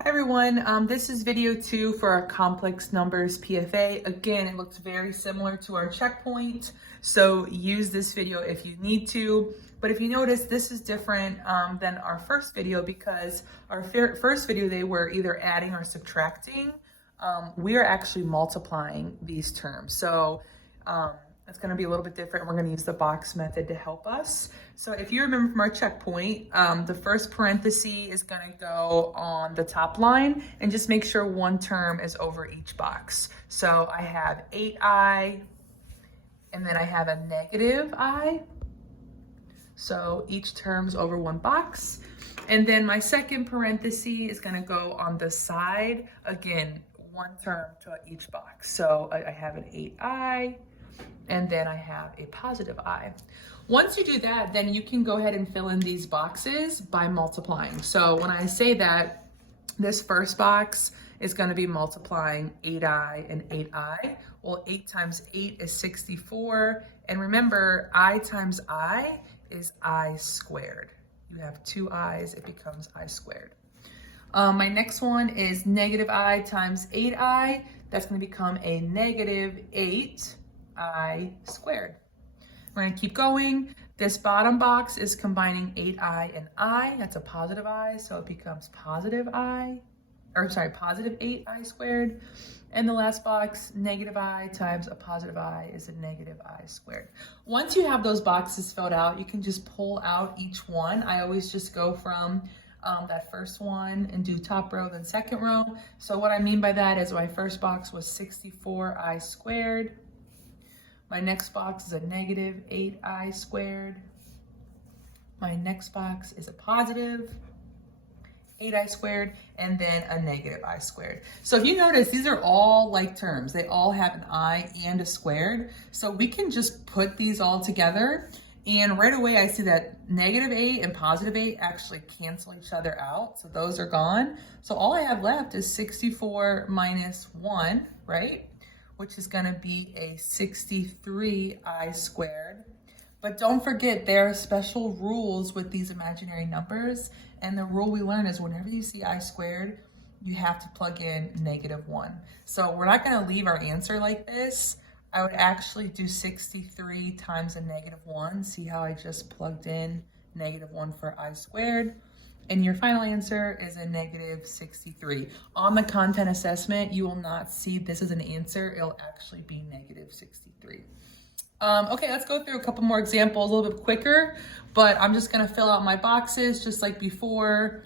Hi everyone, this is video 2 for our complex numbers PFA. Again, it looks very similar to our checkpoint, so use this video if you need to. But if you notice, this is different than our first video because our first video, they were either adding or subtracting. We are actually multiplying these terms. So it's going to be a little bit different. We're going to use the box method to help us. So if you remember from our checkpoint, the first parenthesis is going to go on the top line, and just make sure one term is over each box. So I have 8i, and then I have a negative I. So each term's over one box. And then my second parenthesis is going to go on the side. Again, one term to each box. So I have an 8i, and then I have a positive I. Once you do that, then you can go ahead and fill in these boxes by multiplying. So when I say that, this first box is going to be multiplying 8i and 8i. Well, 8 times 8 is 64. And remember, I times I is I squared. You have two i's, it becomes I squared. My next one is negative I times 8i. That's going to become a negative 8i squared. We're going to keep going. This bottom box is combining 8i and I. That's a positive I, so it becomes positive 8i squared. And the last box, negative I times a positive I is a negative I squared. Once you have those boxes filled out, you can just pull out each one. I always just go from that first one and do top row, then second row. So what I mean by that is my first box was 64i squared. My next box is a negative 8i squared. My next box is a positive 8i squared, and then a negative I squared. So if you notice, these are all like terms. They all have an I and a squared. So we can just put these all together, and right away I see that negative 8 and positive 8 actually cancel each other out. So those are gone. So all I have left is 64 minus 1, right? Which is going to be a 63i squared. But don't forget, there are special rules with these imaginary numbers. And the rule we learn is whenever you see I squared, you have to plug in -1. So we're not going to leave our answer like this. I would actually do 63 times a -1. See how I just plugged in -1 for I squared? And your final answer is a -63. On the content assessment, you will not see this as an answer. It'll actually be -63. Okay, let's go through a couple more examples a little bit quicker, but I'm just gonna fill out my boxes just like before,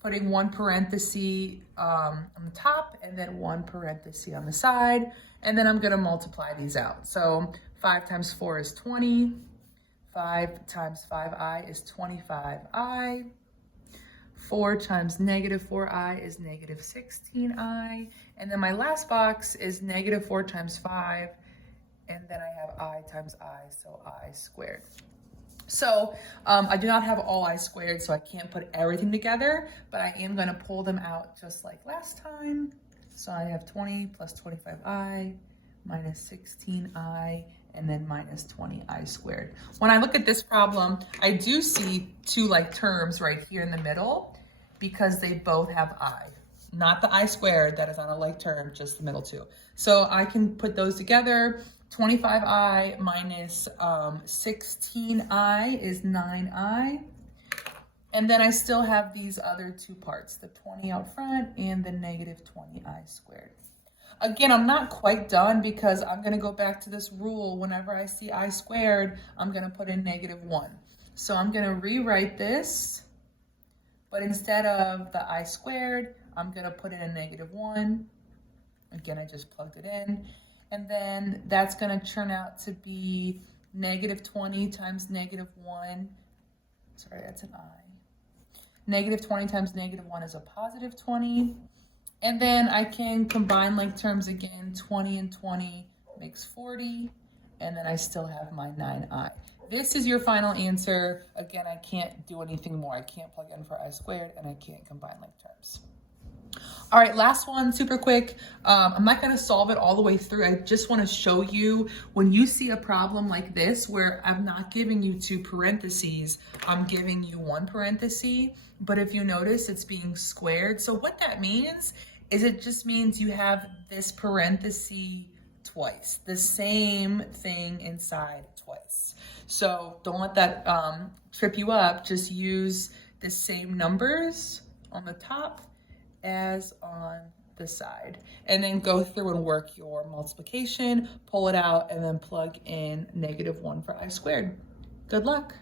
putting one parenthesis on the top and then one parenthesis on the side, and then I'm gonna multiply these out. So 5 times 4 is 20, 5 times 5i is 25i, 4 times -4i is -16i, and then my last box is -4 times 5, and then I have I times I, so I squared. So I do not have all I squared, so I can't put everything together, but I am going to pull them out just like last time. So I have 20 plus 25i minus 16i, and then minus 20i squared. When I look at this problem, I do see two like terms right here in the middle because they both have I. Not the I squared, that is not a like term, just the middle two. So I can put those together. 25i minus 16i is 9i. And then I still have these other two parts, the 20 out front and the -20i squared. Again, I'm not quite done because I'm going to go back to this rule. Whenever I see I squared, I'm going to put in -1. So I'm going to rewrite this, but instead of the I squared, I'm going to put in a -1. Again, I just plugged it in. And then that's going to turn out to be -20 times -1. Sorry, that's an I. -20 times -1 is a +20. And then I can combine like terms again. 20 and 20 makes 40. And then I still have my 9i. This is your final answer. Again, I can't do anything more. I can't plug in for I squared, and I can't combine like terms. All right, last one, super quick. I'm not gonna solve it all the way through. I just wanna show you when you see a problem like this where I'm not giving you two parentheses, I'm giving you one parenthesis, but if you notice it's being squared. So what that means is it just means you have this parenthesis twice, the same thing inside twice. So don't let that trip you up. Just use the same numbers on the top as on the side, and then go through and work your multiplication, pull it out, and then plug in -1 for I squared. Good luck.